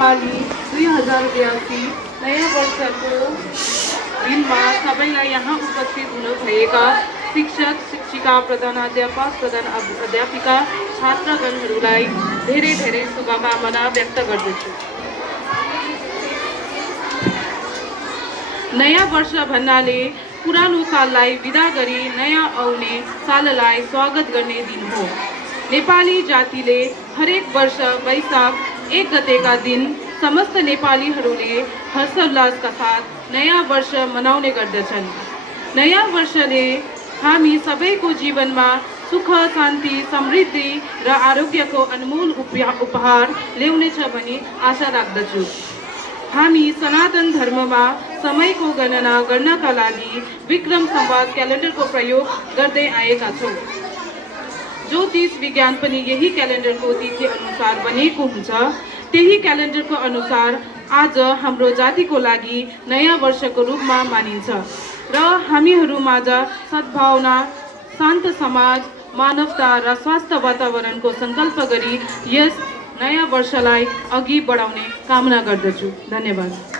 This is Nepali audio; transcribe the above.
नेपाली 2082 नयाँ वर्षको दिनमा सबैलाई यहाँ उपस्थित हुनुभएका शिक्षक, शिक्षिका, प्रधानाध्यापक, अध्यापिका, छात्रगणहरूलाई धेरै धेरै शुभकामना व्यक्त गर्दछु। नयाँ वर्ष भन्नाले पुरानो साललाई विदा गरी नयाँ आउने साललाई स्वागत गर्ने दिन हो। नेपाली जातिले हरेक वर्ष वैशाख 1 गतेका दिन समस्त नेपालीहरूले हर्षोल्लासका साथ नयाँ वर्ष मनाउने गर्दछन्। नयाँ वर्षले हामी सबैको जीवनमा सुख, शान्ति, समृद्धि र आरोग्यको अनमोल उपहार ल्याउनेछ भनी आशा राख्दछु। हामी सनातन धर्ममा समयको गणना गर्नका लागि विक्रम संवत क्यालेन्डरको प्रयोग गर्दै आएका छौँ। ज्योतिष विज्ञान पनि यही क्यालेन्डरको तिथि अनुसार बनेको हुन्छ। त्यही क्यालेन्डरको अनुसार आज हाम्रो जातिको लागि नयाँ वर्षको रूपमा मानिन्छ र हामीहरूमाझ सद्भावना, शान्त समाज, मानवता र स्वास्थ्य वातावरणको सङ्कल्प गरी यस नयाँ वर्षलाई अघि बढाउने कामना गर्दछु। धन्यवाद।